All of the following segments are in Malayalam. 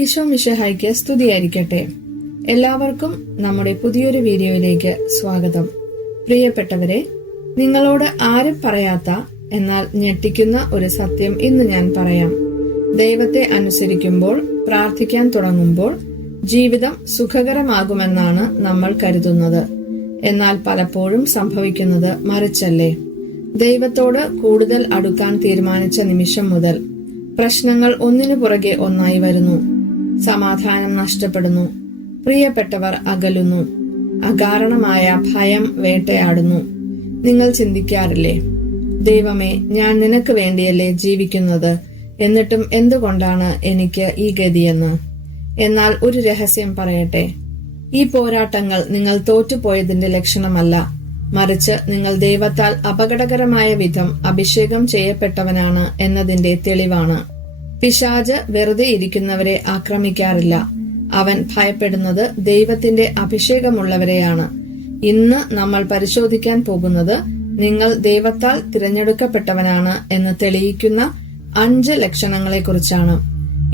ഈശോ മിശഹായ്ക്ക് സ്തുതിയായിരിക്കട്ടെ. എല്ലാവർക്കും നമ്മുടെ പുതിയൊരു വീഡിയോയിലേക്ക് സ്വാഗതം. പ്രിയപ്പെട്ടവരെ നിങ്ങളോട് ആരും പറയാത്ത എന്നാൽ ഞെട്ടിക്കുന്ന ഒരു സത്യം ഇന്ന് ഞാൻ പറയാം. ദൈവത്തെ അനുസരിക്കുമ്പോൾ പ്രാർത്ഥിക്കാൻ തുടങ്ങുമ്പോൾ ജീവിതം സുഖകരമാകുമെന്നാണ് നമ്മൾ കരുതുന്നത്. എന്നാൽ പലപ്പോഴും സംഭവിക്കുന്നത് മറിച്ചല്ലേ? ദൈവത്തോട് കൂടുതൽ അടുക്കാൻ തീരുമാനിച്ച നിമിഷം മുതൽ പ്രശ്നങ്ങൾ ഒന്നിനു പുറകെ ഒന്നായി വരുന്നു. സമാധാനം നഷ്ടപ്പെടുന്നു. പ്രിയപ്പെട്ടവർ അകലുന്നു. അകാരണമായ ഭയം വേട്ടയാടുന്നു. നിങ്ങൾ ചിന്തിക്കാറില്ലേ? ദൈവമേ ഞാൻ നിനക്ക് വേണ്ടിയല്ലേ ജീവിക്കുന്നത്? എന്നിട്ടും എന്തുകൊണ്ടാണ് എനിക്ക് ഈ ഗതിയെന്ന്? എന്നാൽ ഒരു രഹസ്യം പറയട്ടെ. ഈ പോരാട്ടങ്ങൾ നിങ്ങൾ തോറ്റുപോയതിന്റെ ലക്ഷണമല്ല. മറിച്ച് നിങ്ങൾ ദൈവത്താൽ അപകടകരമായ വിധം അഭിഷേകം ചെയ്യപ്പെട്ടവനാണ് എന്നതിന്റെ തെളിവാണ്. പിശാജ് വെറുതെ ഇരിക്കുന്നവരെ ആക്രമിക്കാറില്ല. അവൻ ഭയപ്പെടുന്നത് ദൈവത്തിന്റെ അഭിഷേകമുള്ളവരെയാണ്. ഇന്ന് നമ്മൾ പരിശോധിക്കാൻ പോകുന്നത് നിങ്ങൾ ദൈവത്താൽ തിരഞ്ഞെടുക്കപ്പെട്ടവനാണ് എന്ന് തെളിയിക്കുന്ന അഞ്ച് ലക്ഷണങ്ങളെക്കുറിച്ചാണ്.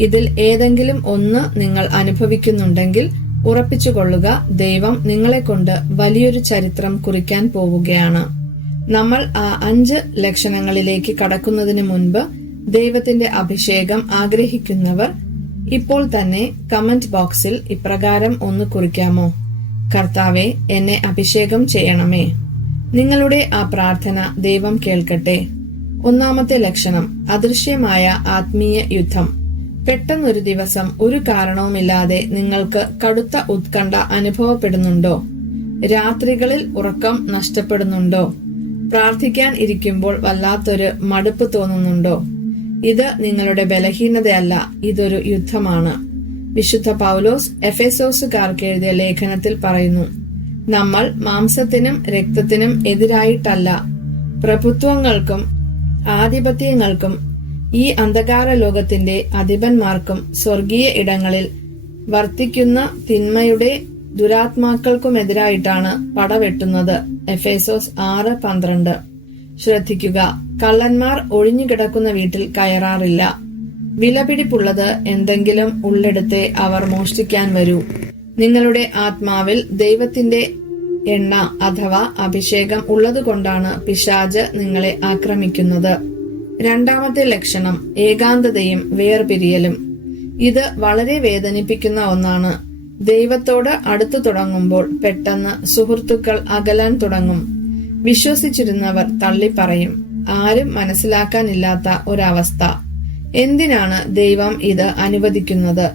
ഇതിൽ ഏതെങ്കിലും ഒന്ന് നിങ്ങൾ അനുഭവിക്കുന്നുണ്ടെങ്കിൽ ഉറപ്പിച്ചുകൊള്ളുക ദൈവം നിങ്ങളെ കൊണ്ട് വലിയൊരു ചരിത്രം കുറിക്കാൻ പോവുകയാണ്. നമ്മൾ ആ അഞ്ച് ലക്ഷണങ്ങളിലേക്ക് കടക്കുന്നതിന് മുൻപ് ദൈവത്തിന്റെ അഭിഷേകം ആഗ്രഹിക്കുന്നവർ ഇപ്പോൾ തന്നെ കമന്റ് ബോക്സിൽ ഇപ്രകാരം ഒന്ന് കുറിക്കാമോ? കർത്താവെ എന്നെ അഭിഷേകം ചെയ്യണമേ. നിങ്ങളുടെ ആ പ്രാർത്ഥന ദൈവം കേൾക്കട്ടെ. ഒന്നാമത്തെ ലക്ഷണം അദൃശ്യമായ ആത്മീയ യുദ്ധം. പെട്ടെന്നൊരു ദിവസം ഒരു കാരണവുമില്ലാതെ നിങ്ങൾക്ക് കടുത്ത ഉത്കണ്ഠ അനുഭവപ്പെടുന്നുണ്ടോ? രാത്രികളിൽ ഉറക്കം നഷ്ടപ്പെടുന്നുണ്ടോ? പ്രാർത്ഥിക്കാൻ ഇരിക്കുമ്പോൾ വല്ലാത്തൊരു മടുപ്പ് തോന്നുന്നുണ്ടോ? ഇത് നിങ്ങളുടെ ബലഹീനതയല്ല ഇതൊരു യുദ്ധമാണ്. വിശുദ്ധ പൗലോസ് എഫെസോസുകാർക്ക് എഴുതിയ ലേഖനത്തിൽ പറയുന്നു നമ്മൾ മാംസത്തിനും രക്തത്തിനും എതിരായിട്ടല്ല. പ്രഭുത്വങ്ങൾക്കും ആധിപത്യങ്ങൾക്കും ഈ അന്ധകാര ലോകത്തിന്റെ അധിപന്മാർക്കും സ്വർഗീയ ഇടങ്ങളിൽ വർത്തിക്കുന്ന തിന്മയുടെ ദുരാത്മാക്കൾക്കുമെതിരായിട്ടാണ് പടവെട്ടുന്നത്. എഫേസോസ് ആറ് പന്ത്രണ്ട്. ശ്രദ്ധിക്കുക കള്ളന്മാർ ഒഴിഞ്ഞുകിടക്കുന്ന വീട്ടിൽ കയറാറില്ല. വിലപിടിപ്പുള്ളത് എന്തെങ്കിലും ഉള്ളെടുത്തേ അവർ മോഷ്ടിക്കാൻ വരൂ. നിങ്ങളുടെ ആത്മാവിൽ ദൈവത്തിന്റെ എണ്ണ അഥവാ അഭിഷേകം ഉള്ളതുകൊണ്ടാണ് പിശാജ് നിങ്ങളെ ആക്രമിക്കുന്നത്. രണ്ടാമത്തെ ലക്ഷണം ഏകാന്തതയും വേർപിരിയലും. ഇത് വളരെ വേദനിപ്പിക്കുന്ന ഒന്നാണ്. ദൈവത്തോട് അടുത്തു തുടങ്ങുമ്പോൾ പെട്ടെന്ന് സുഹൃത്തുക്കൾ അകലാൻ തുടങ്ങും. വിശ്വസിച്ചിരുന്നവർ തള്ളിപ്പറയും. ആരും മനസ്സിലാക്കാനില്ലാത്ത ഒരവസ്ഥ. എന്തിനാണ് ദൈവം ഇത് അനുവദിക്കുന്നത്?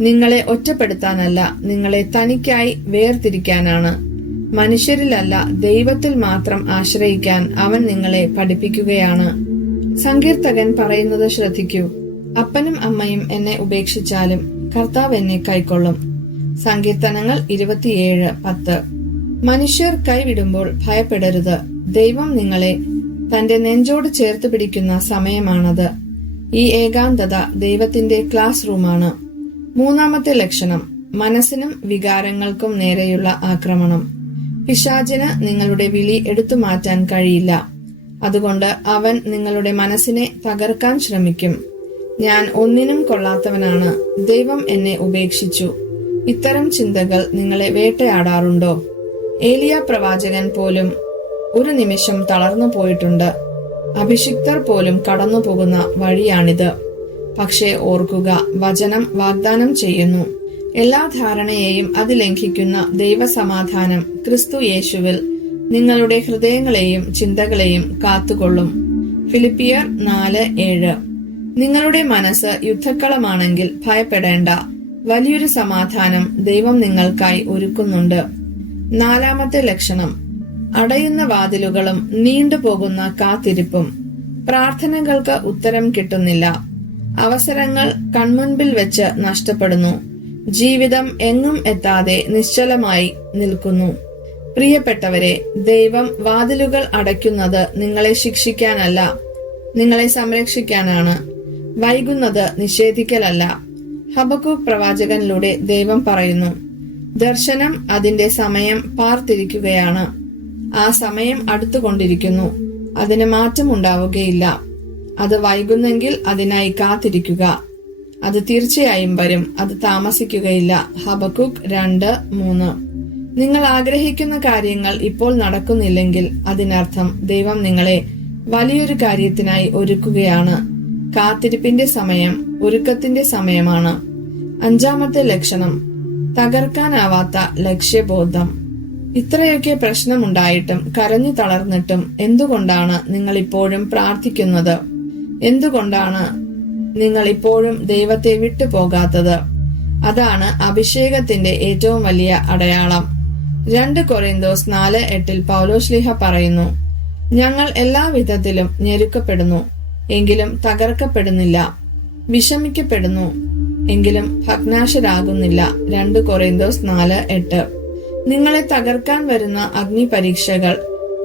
നിങ്ങളെ ഒറ്റപ്പെടുത്താനല്ല നിങ്ങളെ തനിക്കായി വേർതിരിക്കാനാണ്. മനുഷ്യരിലല്ല ദൈവത്തിൽ മാത്രം ആശ്രയിക്കാൻ അവൻ നിങ്ങളെ പഠിപ്പിക്കുകയാണ്. സങ്കീർത്തകൻ പറയുന്നത് ശ്രദ്ധിക്കൂ. അപ്പനും അമ്മയും എന്നെ ഉപേക്ഷിച്ചാലും കർത്താവ് എന്നെ കൈക്കൊള്ളും. സങ്കീർത്തനങ്ങൾ ഇരുപത്തിയേഴ് പത്ത്. മനുഷ്യർ കൈവിടുമ്പോൾ ഭയപ്പെടരുത്. ദൈവം നിങ്ങളെ തന്റെ നെഞ്ചോട് ചേർത്ത് പിടിക്കുന്ന സമയമാണത്. ഈ ഏകാന്തത ദൈവത്തിന്റെ ക്ലാസ് റൂമാണ് മൂന്നാമത്തെ ലക്ഷണം മനസ്സിനും വികാരങ്ങൾക്കും നേരെയുള്ള ആക്രമണം. പിശാചിന് നിങ്ങളുടെ വിളി എടുത്തു മാറ്റാൻ കഴിയില്ല. അതുകൊണ്ട് അവൻ നിങ്ങളുടെ മനസ്സിനെ തകർക്കാൻ ശ്രമിക്കും. ഞാൻ ഒന്നിനും കൊള്ളാത്തവനാണ്. ദൈവം എന്നെ ഉപേക്ഷിച്ചു. ഇത്തരം ചിന്തകൾ നിങ്ങളെ വേട്ടയാടാറുണ്ടോ? ഏലിയ പ്രവാചകൻ പോലും ഒരു നിമിഷം തളർന്നു പോയിട്ടുണ്ട്. അഭിഷിക്തർ പോലും കടന്നു പോകുന്ന വഴിയാണിത്. പക്ഷേ ഓർക്കുക വചനം വാഗ്ദാനം ചെയ്യുന്നു. എല്ലാ ധാരണയെയും അത് ലംഘിക്കുന്ന ദൈവസമാധാനം ക്രിസ്തു യേശുവിൽ നിങ്ങളുടെ ഹൃദയങ്ങളെയും ചിന്തകളെയും കാത്തുകൊള്ളും. ഫിലിപ്പിയർ നാല് ഏഴ്. നിങ്ങളുടെ മനസ്സ് യുദ്ധക്കളമാണെങ്കിൽ ഭയപ്പെടേണ്ട. വലിയൊരു സമാധാനം ദൈവം നിങ്ങൾക്കായി ഒരുക്കുന്നുണ്ട്. നാലാമത്തെ ലക്ഷണം. അടയുന്ന വാതിലുകളും നീണ്ടുപോകുന്ന കാത്തിരിപ്പും. പ്രാർത്ഥനകൾക്ക് ഉത്തരം കിട്ടുന്നില്ല. അവസരങ്ങൾ കൺമുൻപിൽ വെച്ച് നഷ്ടപ്പെടുന്നു. ജീവിതം എങ്ങും എത്താതെ നിശ്ചലമായി നിൽക്കുന്നു. പ്രിയപ്പെട്ടവരെ ദൈവം വാതിലുകൾ അടയ്ക്കുന്നത് നിങ്ങളെ ശിക്ഷിക്കാനല്ല നിങ്ങളെ സംരക്ഷിക്കാനാണ്. വൈകുന്നത് നിഷേധിക്കലല്ല. ഹബക്കു പ്രവാചകനിലൂടെ ദൈവം പറയുന്നു ദർശനം അതിന്റെ സമയം പാർത്തിരിക്കുകയാണ്. ആ സമയം അടുത്തുകൊണ്ടിരിക്കുന്നു അതിന് മാറ്റമുണ്ടാവുകയില്ല അത് വൈകുന്നെങ്കിൽ അതിനായി കാത്തിരിക്കുക. അത് തീർച്ചയായും വരും. അത് താമസിക്കുകയില്ല. ഹബക്കുക് രണ്ട് മൂന്ന്. നിങ്ങൾ ആഗ്രഹിക്കുന്ന കാര്യങ്ങൾ ഇപ്പോൾ നടക്കുന്നില്ലെങ്കിൽ അതിനർത്ഥം ദൈവം നിങ്ങളെ വലിയൊരു കാര്യത്തിനായി ഒരുക്കുകയാണ്. കാത്തിരിപ്പിന്റെ സമയം ഒരുക്കത്തിന്റെ സമയമാണ്. അഞ്ചാമത്തെ ലക്ഷണം തകർക്കാനാവാത്ത ലക്ഷ്യബോധം. ഇത്രയൊക്കെ പ്രശ്നമുണ്ടായിട്ടും കരഞ്ഞു തളർന്നിട്ടും എന്തുകൊണ്ടാണ് നിങ്ങൾ ഇപ്പോഴും പ്രാർത്ഥിക്കുന്നത്? എന്തുകൊണ്ടാണ് നിങ്ങൾ ഇപ്പോഴും ദൈവത്തെ വിട്ടുപോകാത്തത്? അതാണ് അഭിഷേകത്തിന്റെ ഏറ്റവും വലിയ അടയാളം. രണ്ട് കൊറിന്തോസ് നാല് എട്ടിൽ പൗലോശ്ലിഹ പറയുന്നു ഞങ്ങൾ എല്ലാ വിധത്തിലും ഞെരുക്കപ്പെടുന്നു എങ്കിലും തകർക്കപ്പെടുന്നില്ല വിഷമിക്കപ്പെടുന്നു എങ്കിലും ഭഗ്നാശരാകുന്നില്ല. രണ്ട് കൊറിന്തോസ് നാല് എട്ട്. നിങ്ങളെ തകർക്കാൻ വരുന്ന അഗ്നി പരീക്ഷകൾ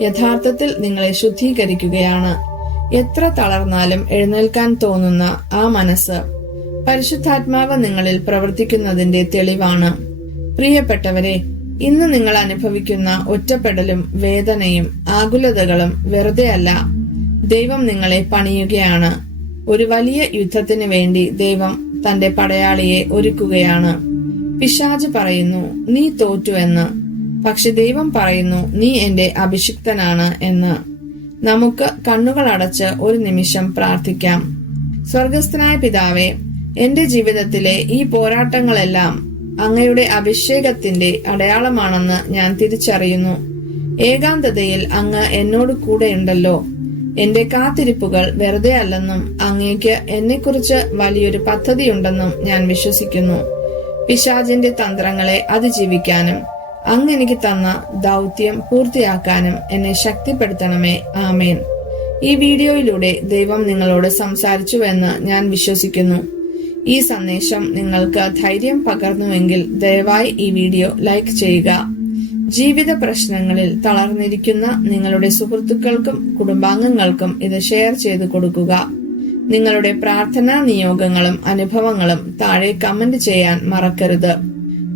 യഥാർത്ഥത്തിൽ നിങ്ങളെ ശുദ്ധീകരിക്കുകയാണ്. എത്ര തളർന്നാലും എഴുന്നേൽക്കാൻ തോന്നുന്ന ആ മനസ്സ് പരിശുദ്ധാത്മാവ് നിങ്ങളിൽ പ്രവർത്തിക്കുന്നതിന്റെ തെളിവാണ്. പ്രിയപ്പെട്ടവരെ ഇന്ന് നിങ്ങൾ അനുഭവിക്കുന്ന ഒറ്റപ്പെടലും വേദനയും ആകുലതകളും വെറുതെയല്ല. ദൈവം നിങ്ങളെ പണിയുകയാണ്. ഒരു വലിയ യുദ്ധത്തിന് വേണ്ടി ദൈവം തന്റെ പടയാളിയെ ഒരുക്കുകയാണ്. പിശാജ് പറയുന്നു നീ തോറ്റു എന്ന്. പക്ഷെ ദൈവം പറയുന്നു നീ എന്റെ അഭിഷിക്തനാണ് എന്ന്. നമുക്ക് കണ്ണുകൾ അടച്ച് ഒരു നിമിഷം പ്രാർത്ഥിക്കാം. സ്വർഗസ്ഥനായ പിതാവെ എന്റെ ജീവിതത്തിലെ ഈ പോരാട്ടങ്ങളെല്ലാം അങ്ങയുടെ അഭിഷേകത്തിന്റെ അടയാളമാണെന്ന് ഞാൻ തിരിച്ചറിയുന്നു. ഏകാന്തതയിൽ അങ്ങ് എന്നോട് കൂടെയുണ്ടല്ലോ എന്റെ കാത്തിരിപ്പുകൾ വെറുതെ അല്ലെന്നും അങ്ങേക്ക് എന്നെക്കുറിച്ച് വലിയൊരു പദ്ധതിയുണ്ടെന്നും ഞാൻ വിശ്വസിക്കുന്നു. പിശാചിന്റെ തന്ത്രങ്ങളെ അതിജീവിക്കാനും അങ്ങ് എനിക്ക് തന്ന ദൗത്യം പൂർത്തിയാക്കാനും എന്നെ ശക്തിപ്പെടുത്തണമേ. ആമേൻ. ഈ വീഡിയോയിലൂടെ ദൈവം നിങ്ങളോട് സംസാരിച്ചുവെന്ന് ഞാൻ വിശ്വസിക്കുന്നു. ഈ സന്ദേശം നിങ്ങൾക്ക് ധൈര്യം പകർന്നുവെങ്കിൽ ദയവായി ഈ വീഡിയോ ലൈക്ക് ചെയ്യുക. ജീവിത പ്രശ്നങ്ങളിൽ തളർന്നിരിക്കുന്ന നിങ്ങളുടെ സുഹൃത്തുക്കൾക്കും കുടുംബാംഗങ്ങൾക്കും ഇത് ഷെയർ ചെയ്തു കൊടുക്കുക. നിങ്ങളുടെ പ്രാർത്ഥനാ നിയോഗങ്ങളും അനുഭവങ്ങളും താഴെ കമന്റ് ചെയ്യാൻ മറക്കരുത്.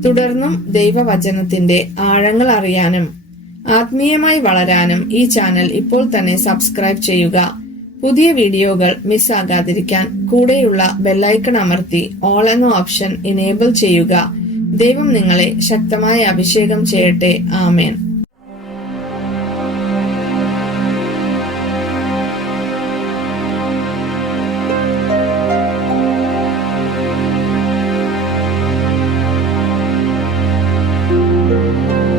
തുടർന്നും ദൈവവചനത്തിന്റെ ആഴങ്ങൾ അറിയാനും ആത്മീയമായി വളരാനും ഈ ചാനൽ ഇപ്പോൾ തന്നെ സബ്സ്ക്രൈബ് ചെയ്യുക. പുതിയ വീഡിയോകൾ മിസ്സാകാതിരിക്കാൻ കൂടെയുള്ള ബെല്ലൈക്കൺ അമർത്തി ഓൾ എന്ന ഓപ്ഷൻ ഇനേബിൾ ചെയ്യുക. ദൈവം നിങ്ങളെ ശക്തമായ അഭിഷേകം ചെയ്യട്ടെ. ആമേൻ. Música